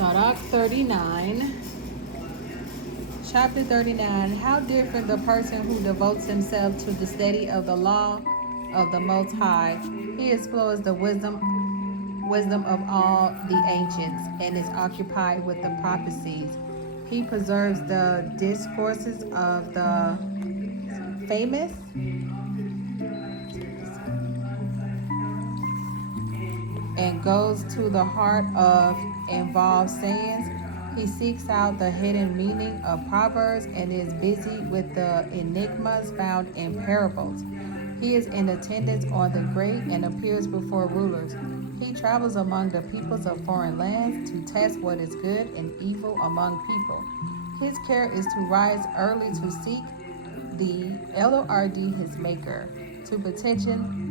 Sirach 39, chapter 39. How different the person who devotes himself to the study of the law of the Most High. He explores the wisdom of all the ancients and is occupied with the prophecies. He preserves the discourses of the famous and goes to the heart of involved sayings. He seeks out the hidden meaning of proverbs and is busy with the enigmas found in parables. He is in attendance on the great and appears before rulers. He travels among the peoples of foreign lands to test what is good and evil among people. His care is to rise early to seek the Lord his maker, to petition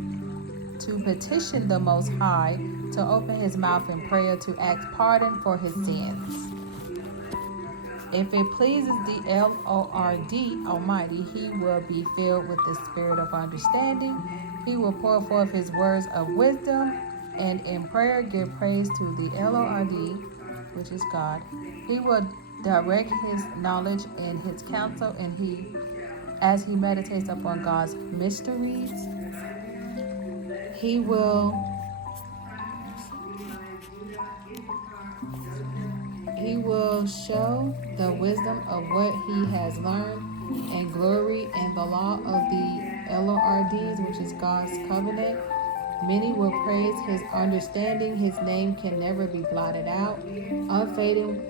the Most High, to open his mouth in prayer, to ask pardon for his sins. If it pleases the Lord Almighty, he will be filled with the spirit of understanding. He will pour forth his words of wisdom, and in prayer give praise to the Lord, which is God. He will direct his knowledge and his counsel, and as he meditates upon God's mysteries, he will show the wisdom of what he has learned and glory in the law of the Lords, which is God's covenant. Many will praise his understanding. His name can never be blotted out. Unfading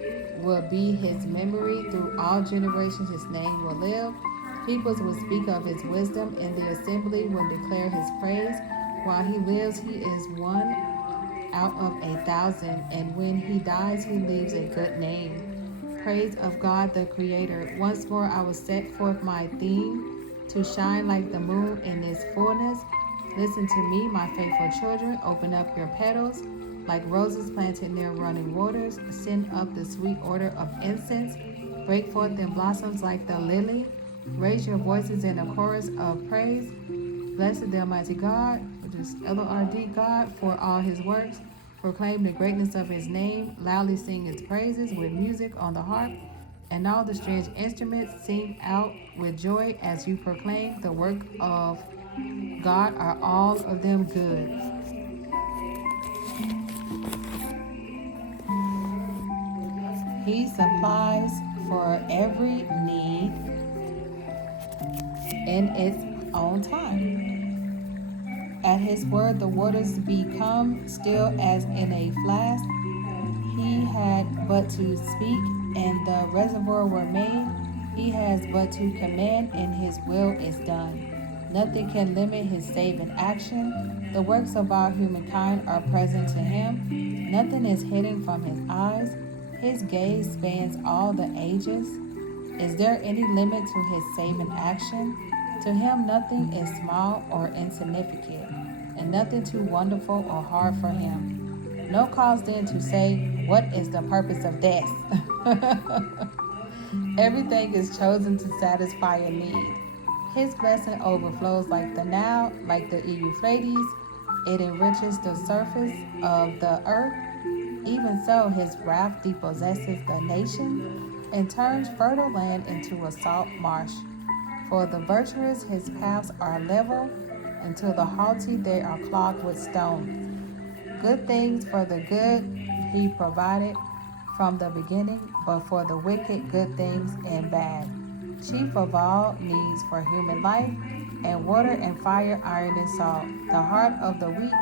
will be his memory. Through all generations his name will live. Peoples will speak of his wisdom, and the assembly will declare his praise. While he lives, he is one out of 1,000, and when he dies, he leaves a good name. Praise of God the Creator. Once more I will set forth my theme to shine like the moon in its fullness. Listen to me, my faithful children. Open up your petals like roses planted near running waters. Send up the sweet odor of incense. Break forth in blossoms like the lily. Raise your voices in a chorus of praise. Blessed the Almighty God, which is Lord God, for all his works. Proclaim the greatness of his name. Loudly sing his praises with music on the harp. And all the strange instruments sing out with joy as you proclaim the work of God. Are all of them good? He supplies for every need in its own time. At his word, the waters become still as in a flask. He had but to speak, and the reservoir were made. He has but to command, and his will is done. Nothing can limit his saving action. The works of all humankind are present to him. Nothing is hidden from his eyes. His gaze spans all the ages. Is there any limit to his saving action? To him, nothing is small or insignificant, and nothing too wonderful or hard for him. No cause then to say, what is the purpose of this? Everything is chosen to satisfy a need. His blessing overflows like the Nile, like the Euphrates. It enriches the surface of the earth. Even so, his wrath depossesses the nation and turns fertile land into a salt marsh. For the virtuous his paths are level, and to the haughty they are clogged with stones. Good things for the good he provided from the beginning, but for the wicked good things and bad. Chief of all needs for human life, and water and fire, iron and salt, the heart of the wheat,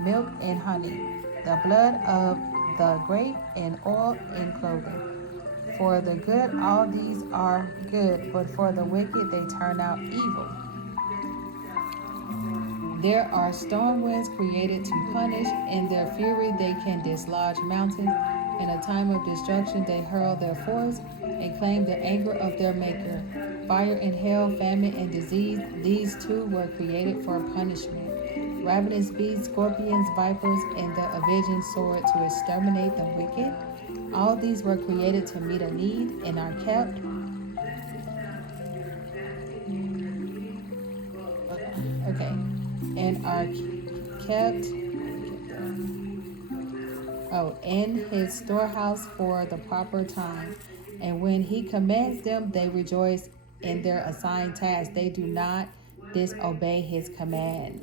milk and honey, the blood of the grape and oil and clothing. For the good all these are good, but for the wicked they turn out evil. There are storm winds created to punish. In their fury they can dislodge mountains. In a time of destruction they hurl their force and claim the anger of their maker. Fire and hail, famine and disease, these too were created for punishment. Ravenous beasts, scorpions, vipers, and the avenging sword to exterminate the wicked. All these were created to meet a need and are kept. Okay. And are kept in his storehouse for the proper time. And when he commands them, they rejoice in their assigned task. They do not disobey his command.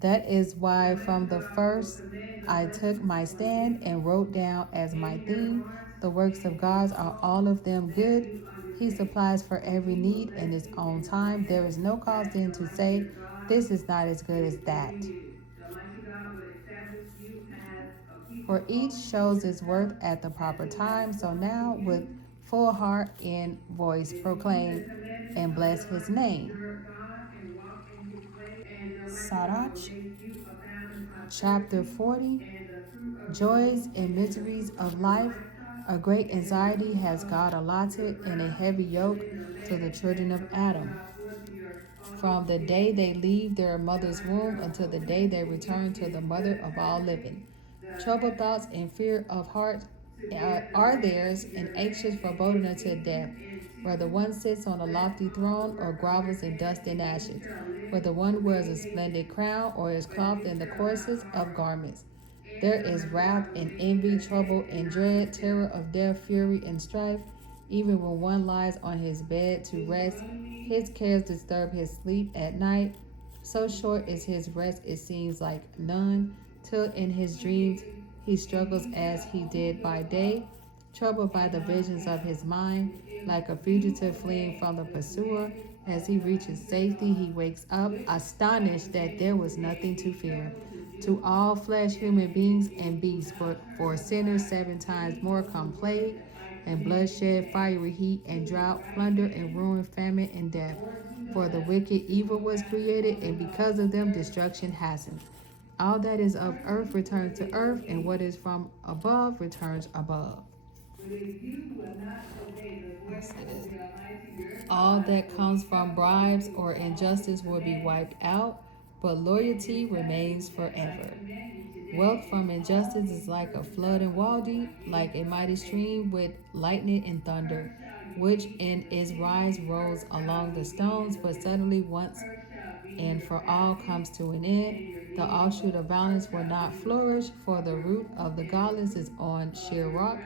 That is why from the first I took my stand and wrote down as my theme, the works of God are all of them good. He supplies for every need in his own time. There is no cause then to say, this is not as good as that. For each shows its worth at the proper time. So now with full heart and voice proclaim and bless his name. Sirach, chapter 40. Joys and miseries of life. A great anxiety has God allotted, and a heavy yoke to the children of Adam. From the day they leave their mother's womb until the day they return to the mother of all living. Troubled thoughts and fear of heart are theirs, and anxious foreboding unto death, whether one sits on a lofty throne or grovels in dust and ashes, whether one wears a splendid crown or is clothed in the coarsest of garments. There is wrath and envy, trouble and dread, terror of death, fury and strife. Even when one lies on his bed to rest, his cares disturb his sleep at night. So short is his rest, it seems like none, till in his dreams he struggles as he did by day, troubled by the visions of his mind, like a fugitive fleeing from the pursuer. As he reaches safety, he wakes up, astonished that there was nothing to fear. To all flesh, human beings and beasts, for sinners 7 times more come plague and bloodshed, fiery heat and drought, plunder and ruin, famine and death. For the wicked evil was created, and because of them destruction hastens. All that is of earth returns to earth, and what is from above returns above. All that comes from bribes or injustice will be wiped out, but loyalty remains forever. Wealth from injustice is like a flood in Waldi, like a mighty stream with lightning and thunder, which in its rise rolls along the stones, but suddenly once and for all comes to an end. The offshoot of violence will not flourish, for the root of the godless is on sheer rock.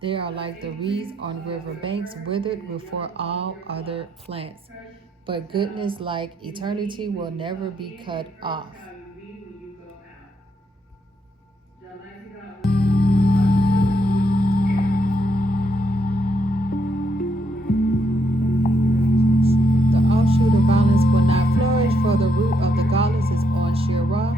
They are like the reeds on river banks, withered before all other plants. But goodness like eternity will never be cut off. The offshoot of violence will not flourish, for the root of the godless is on sheer rock.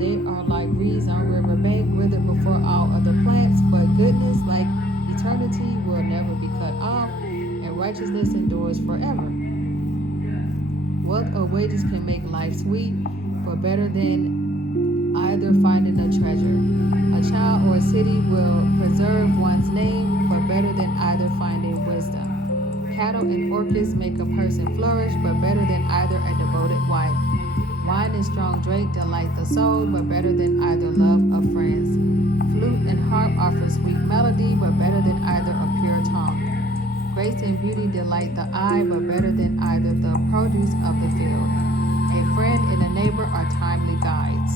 They are like reeds on river bank, withered before all other plants. But goodness like eternity will never be cut off, and righteousness endures forever. Wealth or wages can make life sweet, but better than either finding a treasure. A child or a city will preserve one's name, but better than either finding wisdom. Cattle and orchards make a person flourish, but better than either a devoted wife. Wine and strong drink delight the soul, but better than either love of friends. Flute and harp offer sweet melody, but better than either a pure tongue. Grace and beauty delight the eye, but better than either the produce of the field. A friend and a neighbor are timely guides.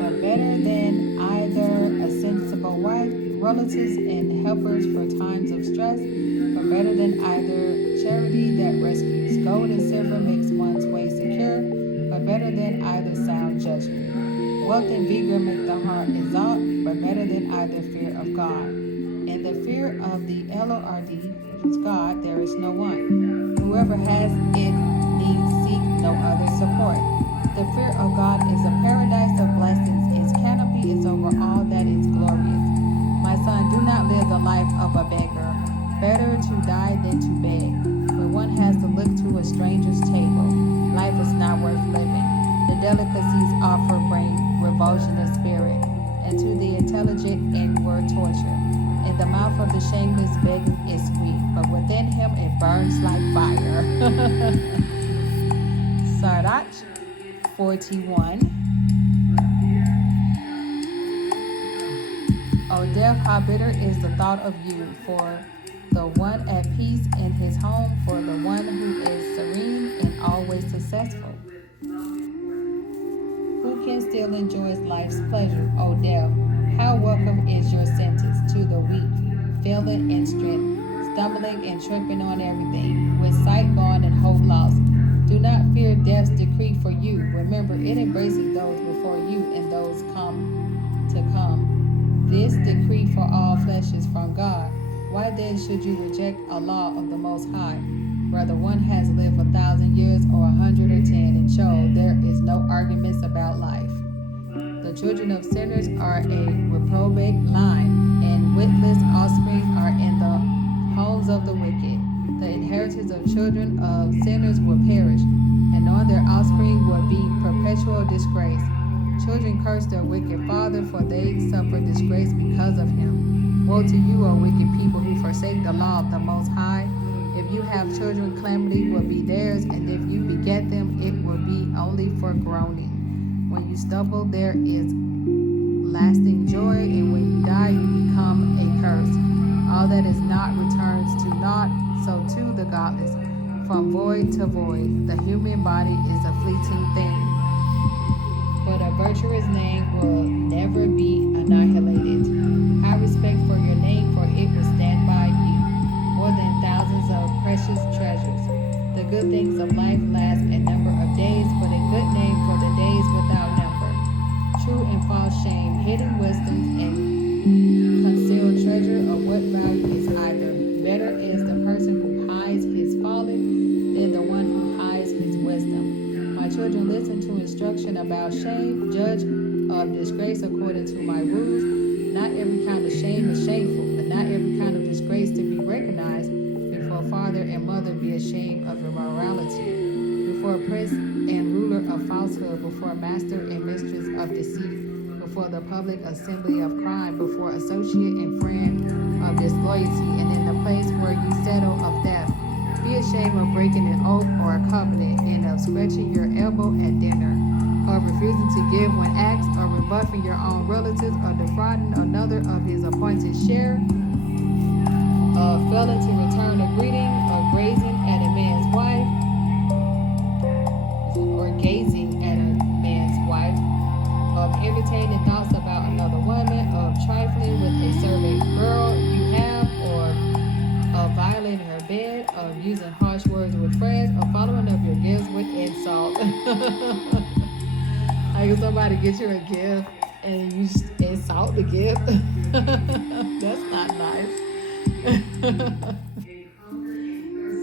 But better than either a sensible wife, relatives and helpers for times of stress, but better than either charity that rescues. Gold and silver makes one's way secure, but better than either sound judgment. Wealth and vigor make the heart exalt, but better than either fear of God. In the fear of the Lord, which is God, there is no one. Whoever has it needs seek no other support. The fear of God is a paradise of blessings. Its canopy is over all that is glorious. My son, do not live the life of a beggar. Better to die than to beg. When one has to look to a stranger's table, life is not worth living. The delicacies offered bring revulsion of spirit, and to the intelligent inward torture. In the mouth of the shameless begging is sweet, but within him it burns like fire. Sirach 41. O death, how bitter is the thought of you, for the one at peace in his home, for the one who is serene and always successful. Who can still enjoy life's pleasure, O death? How welcome is your sentence to the weak, failing in strength, stumbling and tripping on everything, with sight gone and hope lost. Do not fear death's decree for you. Remember, it embraces those before you and those come to come. This decree for all flesh is from God. Why then should you reject a law of the Most High? Whether one has lived 1,000 years or 110, and show there is no arguments about life. The children of sinners are a reprobate line, and witless offspring are in the homes of the wicked. The inheritance of children of sinners will perish, and on their offspring will be perpetual disgrace. Children curse their wicked father, for they suffer disgrace because of him. Woe to you, O wicked people who forsake the law of the Most High. If you have children, calamity will be theirs, and if you beget them, it will be only for groaning. When you stumble, there is lasting joy, and when you die, you become a curse. All that is not returns to naught, so too the godless. From void to void, the human body is a fleeting thing, but a virtuous name will never be annihilated. Have respect for your name, for it will stand by you, more than thousands of precious treasures. The good things of life last a number of days, but a good name for the days without number. True and false shame, hidden wisdom, and concealed treasure of what value is either. Better is the person who hides his folly than the one who hides his wisdom. My children, listen to instruction about shame. Judge of disgrace according to my rules. Not every kind of shame is shameful, and not every kind of disgrace to be recognized. Before father and mother be ashamed of immorality. Before prince and ruler of falsehood. Before master and mistress of deceit. Before the public assembly of crime. Before associate and friend of disloyalty. And in the place where you settle of death. Be ashamed of breaking an oath or a covenant, and of scratching your elbow at dinner, of refusing to give when asked, or rebuffing your own relatives, or defrauding another of his appointed share, of failing to return a greeting, of grazing at a man's wife, or gazing at a man's wife, of entertaining thoughts about another woman, of trifling with a servant girl you have, or of violating her bed, of using harsh words with friends, of following up your gifts with insult. Like if somebody gets you a gift and you just insult the gift, that's not nice.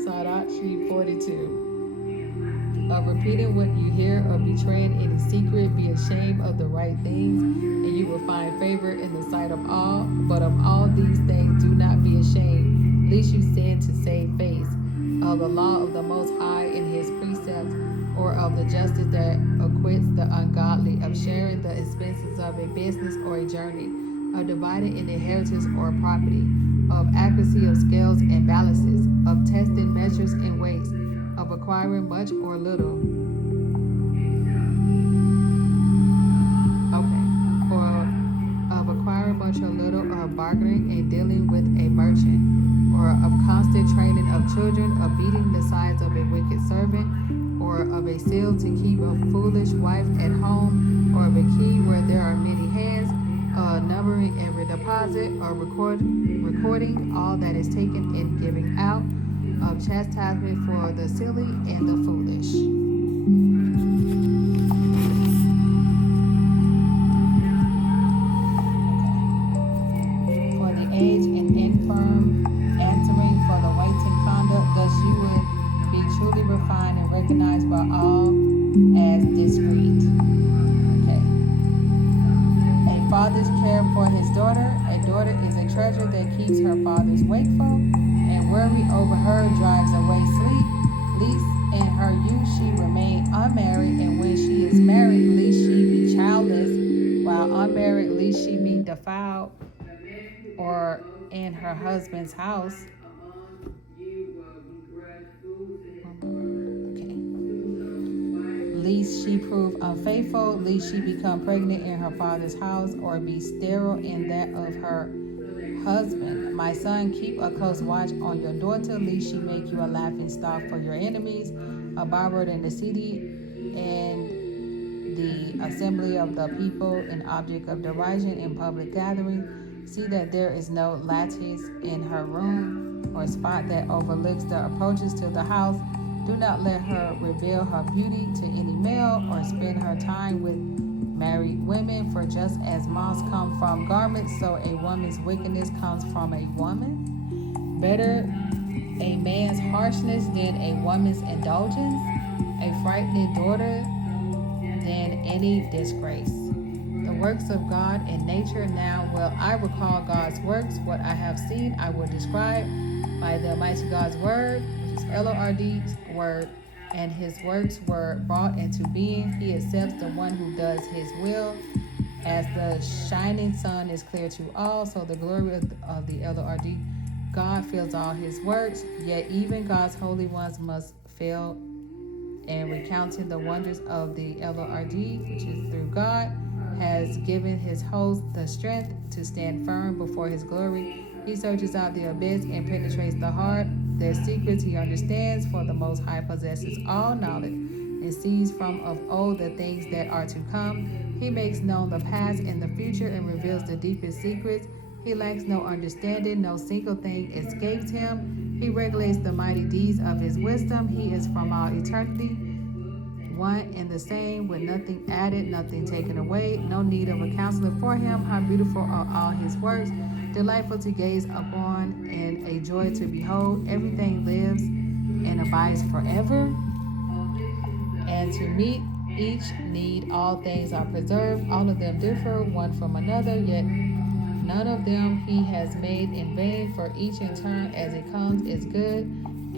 Sadachi 42. Of repeating what you hear or betraying any secret, be ashamed of the right things, and you will find favor in the sight of all. But of all these things, do not be ashamed, lest you sin to save face, of the law of the Most High and his precepts, or of the justice that acquits the ungodly, of sharing the expenses of a business or a journey, of dividing an inheritance or property, of accuracy of scales and balances, of testing measures and weights, of acquiring much or little. Or of acquiring much or little, or of bargaining and dealing with a merchant, or of constant training of children, of beating the sides of a wicked servant, or of a seal to keep a foolish wife at home, or of a key where there are many hands, numbering every deposit, or recording all that is taken and giving out, of chastisement for the silly and the foolish. For the aged and infirm, answering for the waiting conduct, thus you would be truly refined and recognized by all as discreet. Okay. A father's care for his daughter. A daughter is a treasure that keeps her fathers wakeful, and worry over her drives away sleep. Least in her youth she remain unmarried, and when she is married, least she be childless, while unmarried, least she be defiled, or in her husband's house. Least she prove unfaithful, least she become pregnant in her father's house, or be sterile in that of her husband. My son, keep a close watch on your daughter, lest she make you a laughing stock for your enemies, a byword in the city, and the assembly of the people, an object of derision in public gathering. See that there is no lattice in her room or spot that overlooks the approaches to the house. Do not let her reveal her beauty to any male or spend her time with married women, for just as moths come from garments, so a woman's wickedness comes from a woman. Better a man's harshness than a woman's indulgence, a frightening daughter than any disgrace. The works of God in nature. Now will I recall God's works. What I have seen I will describe by the Almighty God's word, which is Lord's word, and his works were brought into being. He accepts the one who does his will. As the shining sun is clear to all, so the glory of the Lord God fills all his works. Yet even God's holy ones must fail in recounting the wonders of the Lord, which is through God, has given his host the strength to stand firm before his glory. He searches out the abyss and penetrates the heart. Their secrets he understands, for the Most High possesses all knowledge and sees from of old the things that are to come. He makes known the past and the future and reveals the deepest secrets. He lacks no understanding, no single thing escapes him. He regulates the mighty deeds of his wisdom. He is from all eternity, one and the same, with nothing added, nothing taken away, no need of a counselor for him. How beautiful are all his works, delightful to gaze upon and a joy to behold. Everything lives and abides forever, and to meet each need all things are preserved. All of them differ one from another, yet none of them he has made in vain, for each in turn as it comes is good.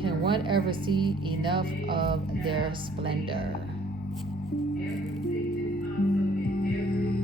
Can one ever see enough of their splendor?